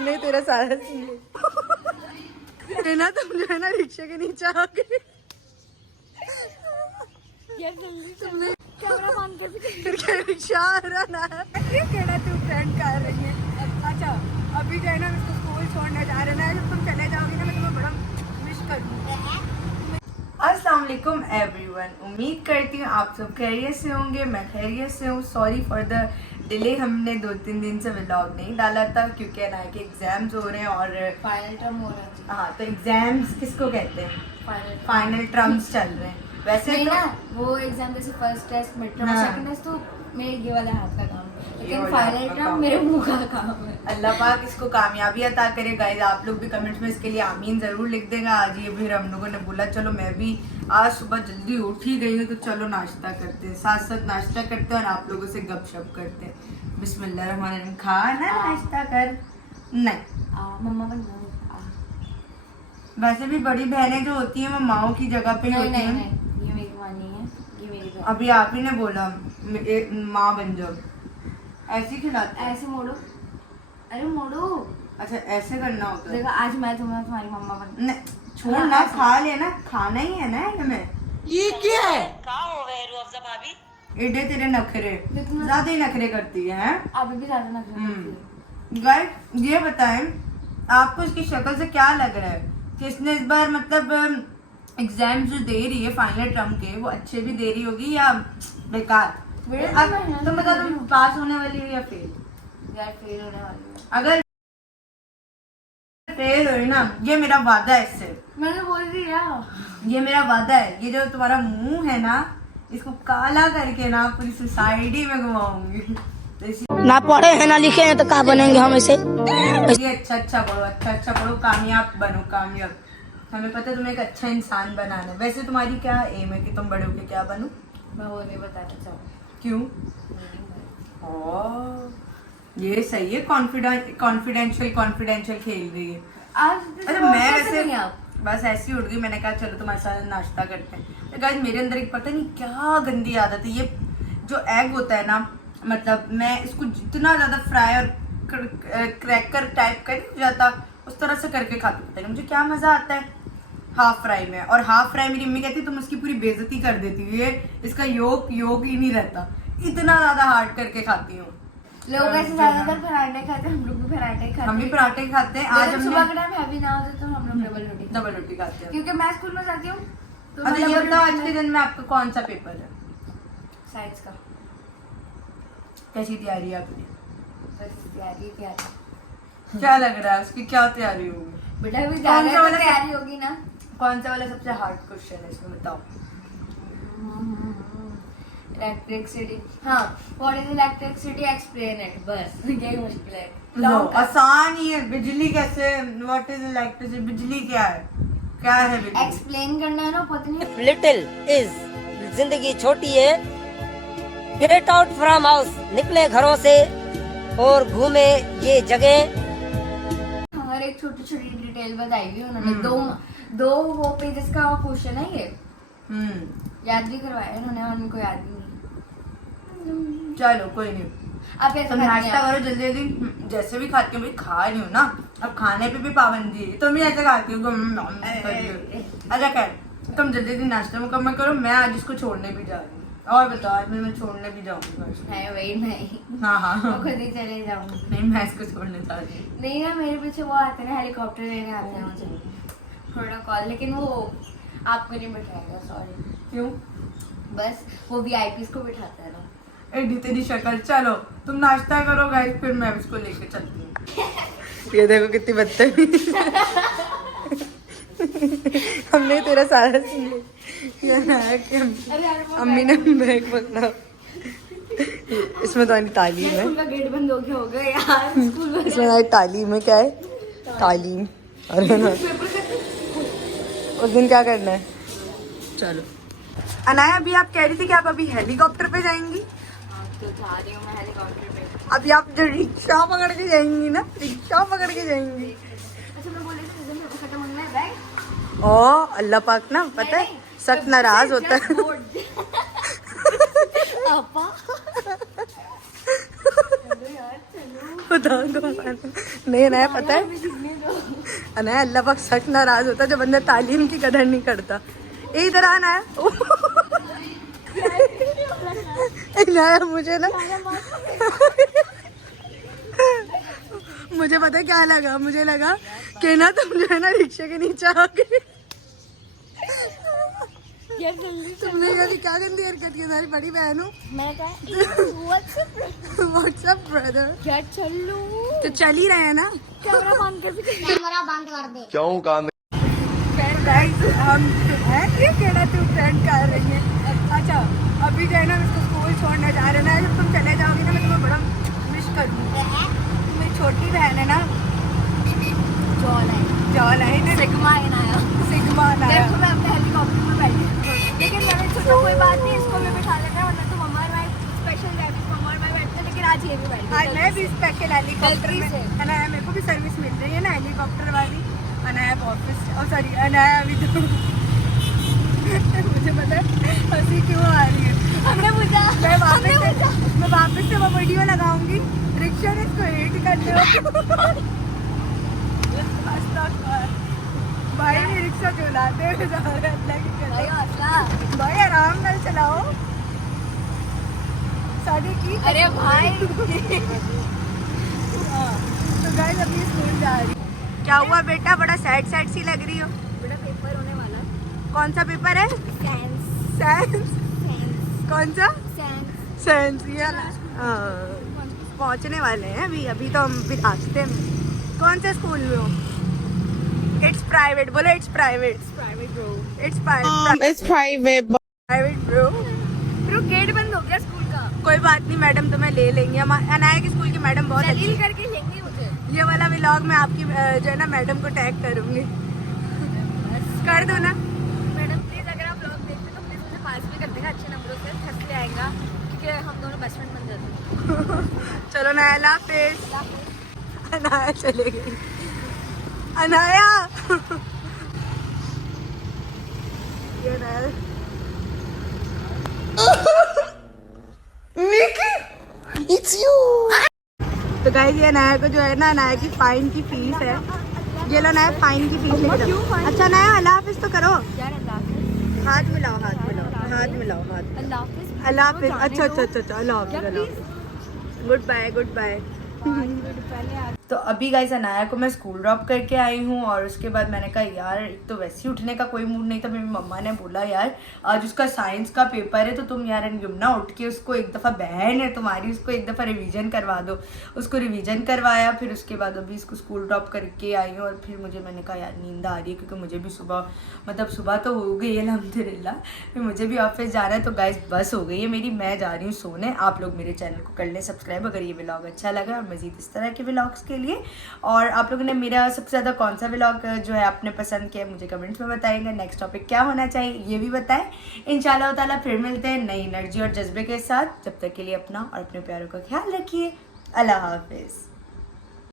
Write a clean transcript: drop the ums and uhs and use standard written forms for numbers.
हमने तेरा सारा सुन लिया ना, तुम जो है ना रिक्शे के नीचे आ गए तुमने कैमरा मान के फिर क्या रिक्शा आ रहा ना ये कहना तू फ्रेंड कर रही है। अच्छा अभी जो है ना इसको स्कूल छोड़ने जा रहे हैं, जब तुम चले जाओगी ना मैं तुम्हें बड़ा मिस करूँगी। अस्सलाम वालेकुम एवरीवन, उम्मीद करती हूँ आप सब खैरियत से होंगे। मैं खैरियत से हूँ। सॉरी फॉर द डिले, हमने 2-3 दिन से व्लॉग नहीं डाला था क्योंकि ना के एग्जाम्स हो रहे हैं और फाइनल टर्म हो रहा है। हाँ तो एग्जाम्स किसको कहते हैं, फाइनल टर्म्स चल रहे हैं। वैसे तो ना वो एग्जाम जैसे first test mid term second test तो मेरे ये वाला हाथ का काम है, लेकिन फाइनल टर्म मेरे मुंह का काम है। अल्लाह पाक इसको कामयाबी अता करे। गाइस आप लोग भी कमेंट्स में इसके लिए आमीन ज़रूर लिख देगा। आज ये फिर हम लोगों ने बोला चलो मैं भी आज सुबह जल्दी उठ ही गई हूँ तो चलो नाश्ता करते हैं, साथ साथ नाश्ता करते हैं और आप लोगों से गपशप करते हैं। बिस्मिल्लाहिर्रहमानिर्रहीम। खाना नाश्ता कर नहीं मम्मा बन वैसे भी बड़ी बहनें जो होती हैं वो माओ की जगह पे होती हैं। ये मेरी माँ नहीं है, ये मेरी बहन। अभी आप ही ने बोला माँ बन जाओ, ऐसे ही खिलाते हैं। ऐसे मोड़ो, अरे मोड़ो। अच्छा ऐसे करना होता है। देखो आज मैं तुम्हारी मम्मा बन। नहीं छोड़ ना, खा लेना, खाना ही है ना हमें। ये क्या है? एडे तेरे नखरे, ज्यादा ही नखरे करती है हैं? अभी भी ज्यादा नखरे करती है। गाइस ये बताएं आपको इसकी शक्ल से क्या लग रहा है कि इसने इस बार मतलब एग्जाम जो दे रही है फाइनल टर्म के वो अच्छे भी दे रही होगी या बेकार? तो बता तुम पास होने वाली हो या फेल? यार फेल होने वाली है। अगर फेल हो ना, ये मेरा वादा है इससे, मैंने बोल दिया, ये मेरा वादा है, ये जो तुम्हारा मुंह है ना इसको काला करके ना पूरी सोसाइटी में घुमाऊंगी। ना पढ़े हैं ना लिखे हैं तो कहाँ बनेंगे हम ऐसे। अच्छा पढ़ो, अच्छा पढ़ो, कामयाब बनो, कामयाब। हमें पता है तुम्हें एक अच्छा इंसान बनाना है। वैसे तुम्हारी क्या एम है कि तुम बड़े होके क्या बनो? मैं वो नहीं बताना चाहूँ। क्यों? ये सही है, कॉन्फिडेंशियल खेल रही है। अरे मैं वैसे बस ऐसी उठ गई, मैंने कहा चलो तुम्हारे साथ नाश्ता करते हैं। तो गाइस मेरे अंदर एक पता नहीं क्या गंदी आदत है, ये जो एग होता है ना, मतलब मैं इसको जितना ज्यादा फ्राई और क्रैकर टाइप कर नहीं जाता उस तरह से करके खाती, पता नहीं मुझे क्या मजा आता है हाफ फ्राई में। और हाफ फ्राई मेरी मम्मी कहती तुम उसकी पूरी बेइज्जती कर देती हो, ये इसका योग ही नहीं रहता, इतना ज्यादा हार्ड करके खाती हूँ। लोग ऐसे ज्यादातर पराठे खाते हैं, हम लोग भी पराठे खाते हैं। हम भी पराठे खाते हैं। आज हम सुबह के टाइम हैवी ना हो तो हम लोग डबल रोटी खाते हैं क्योंकि मैं स्कूल में जाती हूँ। तो अच्छा ये बताओ आज के दिन में आपका कौन सा पेपर है? साइंस का। कैसी तैयारी है आपकी? तैयारी क्या लग रहा है उसकी क्या तैयारी होगी? बेटा अभी कौन सा वाला तैयारी होगी ना? कौन सा वाला सबसे हार्ड क्वेश्चन है इसमें बताओ? इलेक्ट्रिसिटी। हाँ, what is electricity, explain it. बस यही मुश्किल है। नो आसान ही है। बिजली कैसे, व्हाट इज इलेक्ट्रिसिटी, बिजली क्या है, क्या है बिजली? एक्सप्लेन करना है ना, पता नहीं। लिटिल इज, जिंदगी छोटी है, गेट आउट फ्रॉम हाउस, निकले घरों से और घूमे ये जगह। हर एक छोटी छोटी डिटेल बताई हुई उन्होंने। दो वो पेजेस का क्वेश्चन है ये। याद भी करवाया उन्होंने और उनको याद भी नहीं। चलो कोई नहीं, आप ऐसा तुम नाश्ता करो जल्दी जल्दी, जैसे भी खाती हूँ भाई खा रही हूँ ना, अब खाने पे भी पाबंदी है। तुम भी ऐसे खाती हो? अच्छा खैर तुम जल्दी जल्दी नाश्ता मुकम्मल करो, मैं आज इसको छोड़ने भी जा रही हूँ। और बताओ आज मैं छोड़ने भी जाऊंगी? नहीं वही नहीं, हाँ मैं खुद ही चले जाऊंगी। नहीं मैं इसको छोड़ने जा रही हूँ। नहीं ना, मेरे पीछे वो आते हैं हेलीकॉप्टर लेने आते हैं मुझे थोड़ा कॉल, लेकिन वो आपको नहीं बिठाएगा, सॉरी। क्यों? बस वो वीआईपीज को बिठाता है ना। एडी तेरी शक्ल। चलो तुम नाश्ता करो गाइस, फिर मैं इसको लेके चलती हूँ। ये देखो कितनी बदतमीज हमने तेरा सारा सुन लिया। अम्मी ने बैग पकड़ा, इसमें तो तालीम है। स्कूल का गेट बंद हो गया होगा यार। स्कूल में इसमें तालीम है, क्या है तालीम? अरे ना उस दिन क्या करना है? चलो अनाया, अभी आप कह रही थी कि आप अभी हेलीकॉप्टर पे जाएंगी। तो जा रही हूँ मैं हेलीकॉप्टर पे। अभी आप जो रिक्शा पकड़ के जाएंगी ना, रिक्शा पकड़ के जाएंगी। अच्छा मैं बोल रही थी सीजन में खत्म होना है बैग। ओ अल्लाह पाक ना पता है सख्त नाराज होता है। बता दो नहीं अनाया पता है अनाया अल्लाह पाक सच नाराज होता जब बंदा तालीम की कदर नहीं करता. इधर आना है अनाया मुझे ना मुझे पता है क्या लगा, मुझे लगा कि ना तुम जो है ना रिक्शे के नीचे आ गए. तुमने कभी क्या गंदी हरकत की, तुम्हारी बड़ी बहन हूँ. मैं कहा व्हाट्सअप ब्रदर क्या चलू तो चल ही रहे हैं ना. कैमरा बंद कर दे. क्यों काम गाइस हम हैं ये कहना तुम फ्रेंड कर रही है. अच्छा अभी जो है ना इसको स्कूल छोड़ने जा रहे हैं. जब तुम चले जाओगी ना मैं तुम्हें बड़ा मिस करूँगी. मेरी छोटी बहन है ना जॉल है ना सिग्मा आया सिग्मा आया. देखो मैं अपने हेलीकॉप्टर में बैठी हूँ. लेकिन मैंने सोचा कोई बात नहीं इसको भी बिठा लेना वरना तो मम्मा और मैं स्पेशल मम्मा और मैं बैठते लेकिन आज ये भी बैठी. आज मैं भी स्पेशल हेलीकॉप्टर में गलती से. अनाया मेरे को भी सर्विस मिल रही है ना हेलीकॉप्टर वाली. अनाया ऑफिस और सॉरी अनाया अभी तो मुझे पता है हंसी क्यों आ रही है. हमने पूछा मैं वापस से वो वीडियो लगाऊंगी रिक्शा ने इसको हिट करते हो. भाई ये रिक्शा चलाते हुए जा रहे हैं अल्लाह की कसम. भाई आराम से चलाओ. शादी की अरे भाई हाँ, तो गाइस अभी स्कूल जा रही. क्या हुआ बेटा, बड़ा सैड सैड सी लग रही हो. बड़ा पेपर होने वाला. कौन सा पेपर है. साइंस. कौन सा साइंस. ये पहुंचने वाले हैं अभी अभी तो हम भी रास्ते में. कौन से स्कूल में हो. इट्स प्राइवेट बोलो. It's private. It's private bro. Bro gate बंद हो गया स्कूल का. कोई बात नहीं मैडम तुम्हें ले लेंगे. हम अनाया की स्कूल की मैडम बहुत अच्छी. दलील करके लेंगे मुझे. ये वाला व्लॉग मैं आपकी जो है ना मैडम को टैग करूंगी. कर दो ना मैडम प्लीज अगर आप ब्लॉग देखते तो प्लीज मुझे पास भी कर देगा अच्छे नंबरों से. थक ले आएगा क्योंकि हम दोनों बेस्ट फ्रेंड बन जाते हैं. चलो ना अल्लाह हाफिज़. अनाया चले गई. अनाया ये अनाया तो गाइस ये अनाया को जो है ना अनाया की फाइन की फीस है. ये लो अनाया फाइन की फीस लेके जाओ. अच्छा अनाया अल्लाह हाफिज़ तो करो. यार अल्लाह हाफिज़. हाथ मिलाओ हाथ मिलाओ हाथ मिलाओ हाथ. अल्लाह हाफिज़. अल्लाह हाफिज़. अच्छा अच्छा अच्छा अच्छा अल्लाह हाफिज़. Good bye good bye. तो अभी गाइस अनाया को मैं स्कूल ड्रॉप करके आई हूँ और उसके बाद मैंने कहा यार एक तो वैसे ही उठने का कोई मूड नहीं था. मेरी मम्मा ने बोला यार आज उसका साइंस का पेपर है तो तुम यार यमुना उठ के उसको एक दफ़ा बहन है तुम्हारी उसको एक दफ़ा रिवीजन करवा दो. उसको रिवीजन करवाया. फिर उसके बाद अभी इसको स्कूल ड्रॉप करके आई हूँ और फिर मैंने कहा यार नींद आ रही है क्योंकि मुझे भी सुबह तो हो गई है अल्हम्दुलिल्लाह. फिर मुझे भी ऑफिस जाना है. तो गाइस बस हो गई है मेरी. मैं जा रही हूँ सोने. आप लोग मेरे चैनल को कर लें सब्सक्राइब अगर ये व्लॉग अच्छा लगा और मज़ीद इस तरह के व्लॉग्स के लिए. और आप लोगों ने मेरा सबसे ज़्यादा कौन सा व्लॉग जो है आपने पसंद किया मुझे कमेंट्स में बताएंगे. नेक्स्ट टॉपिक क्या होना चाहिए ये भी बताएं. इंशाल्लाह ताला फिर मिलते हैं नई एनर्जी और जज्बे के साथ. जब तक के लिए अपना और अपने प्यारों का ख्याल रखिए. अल्लाह हाफिज़.